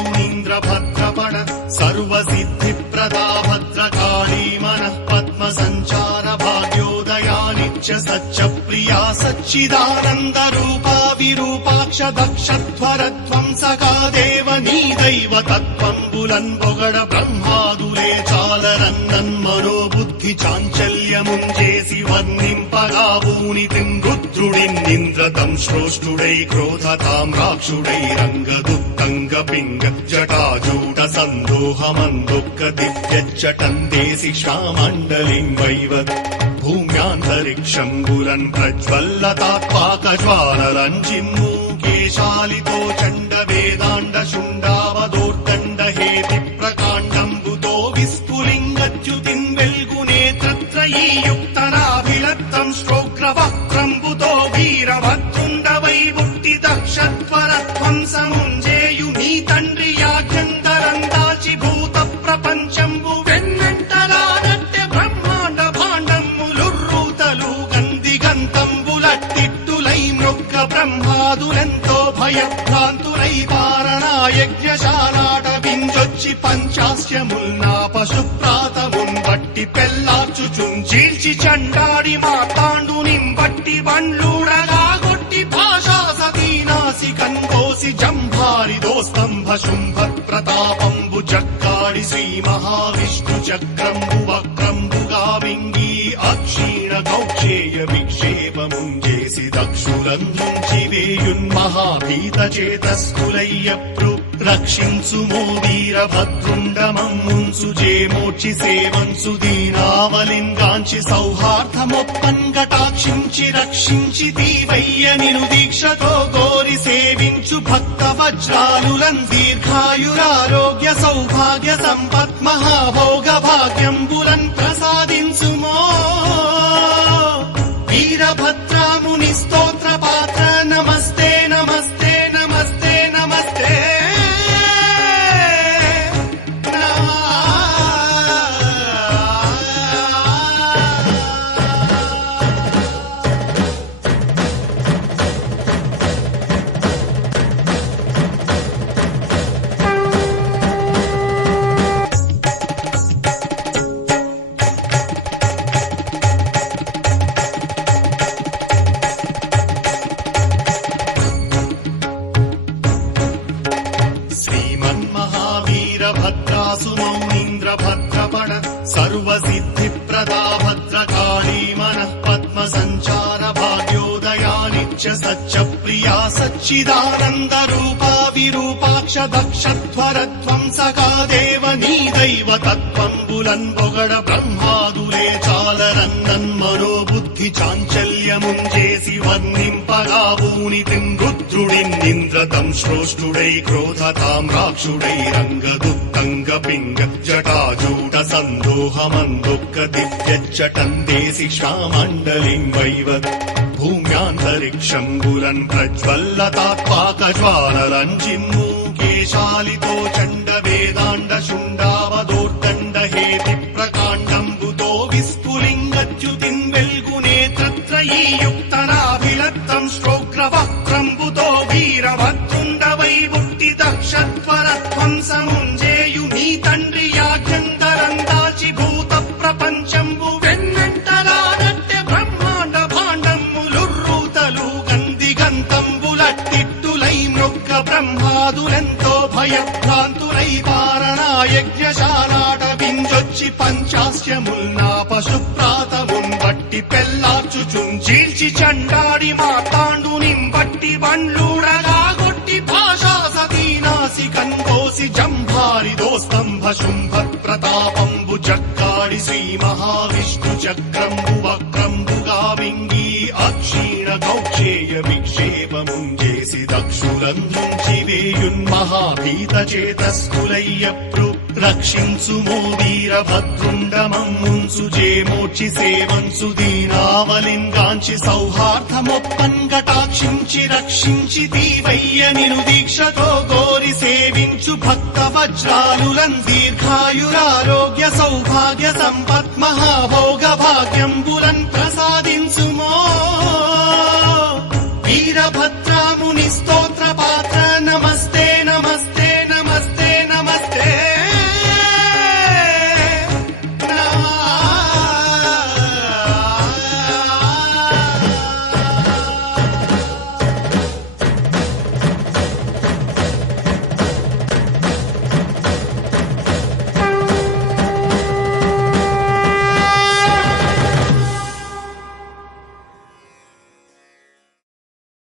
भद्रासुमौनीन्द्रभद्रपण सर्वसिद्धिप्रदा भद्रकाली मनः पद्मसञ्चार भाग्योदयानिच्च सच्चप्रिया सच्चिदानन्दरूपा विरूपाक्ष दक्षध्वरध्वंसका देवनी दैव तत्त्वम्बुलन् పొగడ బ్రహ్మాదులే చాలరన్నన్మనోబుద్ధి చాంచల్యముంజేసి వర్ణింపగా భూనితిం రుద్రుడిన్నింద్రతం శ్రోష్ఠుడై క్రోధతాం రాక్షుడై రంగదుత్తంగ పింగ జటాజూట సందోహమందొక్క దివ్యచ్చటందేసి శ్వామండలిం వైవత్ భూమ్యాంతరిక్షంబులన్ ప్రజ్వల్లతాత్పాకజ్వాలరంజిన్మూ కేశాలితో చండ వేదాండ శుండావదోర్దండ హేతి ప్రకాండంబుతో విస్ఫులింగచ్యుతిన్ వెల్గునేత్రత్రయీయుక్తనాభిలత్తం శ్రోగ్రవక్త్రంబుతో వీరభద్రుండవై బుట్టి దక్షధ్వరధ్వంసముంజేయు నీ తండ్రి యాజ్ఞందరం దాచి భూత ప్రపంచంబు వెన్నంటలానట్టె బ్రహ్మాండ భాండములుర్రూతలు గందిగంతంబులట్టిట్టులై మృగ్గ బ్రహ్మాదులెంతో భయభ్రాంతులై పారణాయజ్ఞశాలాట వింజొచ్చి పంచాస్యముల్నా పశుప్రాతమున్ బట్టి పెల్లార్చుచున్ చీల్చి చండాడి మార్తాండునిం బట్టి బండ్లూడగా గొట్టి భాషా సతీనాసి కందోసి జంభారి దోస్తంభ శుంభ ప్రతాపంబు జక్కాడి శ్రీ మహావిష్ణు చక్రంబు వక్రంబుగా వింగి అక్షీణ గౌక్షేయ విక్షేపముంజేసి దక్షులందుంచి వేయున్మహాభీత చేతస్థులయ్యప్రు రక్షించుమో వీరభద్రుండమమ్ముంసు జేమోర్చి సేవంసు దీనావలింగాంచి సౌహార్దమొప్పన్ కటాక్షించి రక్షించి దీవయ్య నిను దీక్షతో గోరి సేవించు భక్త వజ్రాలులన్ దీర్ఘాయురారోగ్య సౌభాగ్య సంపత్ మహాభోగ భాగ్యంబులన్ ప్రసాదించుమో వీరభద్రాముని స్తోత్ర పాత్ర నమస్తే నమస్తే నమస్తే నమస్తే भद्रासुमौनीन्द्रभद्रपण सर्वसिद्धिप्रदा भद्रकाली मनः पद्मसञ्चार भाग्योदयानिच्च सच्चप्रिया सच्चिदानन्दरूपा विरूपाक्ष दक्षध्वरध्वंसका देवनी दैव तत्त्वम्बुलन् పొగడ బ్రహ్మాదులే చాలరన్నన్మనోబుద్ధి చాంచల్యముంజేసి వర్ణింపగా భూనితిం రుద్రుడిన్నింద్రతం శ్రోష్ఠుడై క్రోధతాం రాక్షుడై రంగదుత్తంగ పింగ జటాజూట సందోహమందొక్క దివ్యచ్చటందేసి శ్వామండలిం వైవత్ భూమ్యాంతరిక్షంబులన్ ప్రజ్వల్లతాత్పాకజ్వాలరంజిన్మూ కేశాలితో చండ వేదాండ శుండావదోర్దండ హేతి ప్రకాండంబుతో విస్ఫులింగచ్యుతిన్ వెల్గునేత్రత్రయీయుక్తనాభిలత్తం శ్రోగ్రవక్త్రంబుతో వీరభద్రుండవై బుట్టి దక్షధ్వరధ్వంసముంజేయు నీ తండ్రి యాజ్ఞందరం దాచి భూత ప్రపంచంబు వెన్నంటలానట్టె బ్రహ్మాండ భాండములుర్రూతలు గందిగంతంబులట్టిట్టులై మృగ్గ బ్రహ్మాదులెంతో భయభ్రాంతులై పారణాయజ్ఞశాలాట వింజొచ్చి పంచాస్యముల్నా పశుప్రాతమున్ బట్టి పెల్లార్చుచున్ చీల్చి చండాడి మార్తాండునిం బట్టి బండ్లూడగా గొట్టి భాషా సతీనాసి కందోసి జంభారి దోస్తంభ శుంభ ప్రతాపంబు జక్కాడి శ్రీ మహావిష్ణు చక్రంబు వక్రంబుగా వింగి అక్షీణ గౌక్షేయ విక్షేపముంజేసి దక్షులందుంచి వేయున్మహాభీత చేతస్థులయ్యప్రు రక్షించుమో వీరభద్రుండమమ్ముంచు జేమోర్చి సేవంచు దీనావలింగాంచి సౌహార్దమొప్పన్గటాక్షించి రక్షించి దీవయ్య నిను దీక్షతో గోరి సేవించు భక్త వజ్రాలులన్ దీర్ఘాయురారోగ్య సౌభాగ్య సంపత్ మహాభోగ భాగ్యంబులన్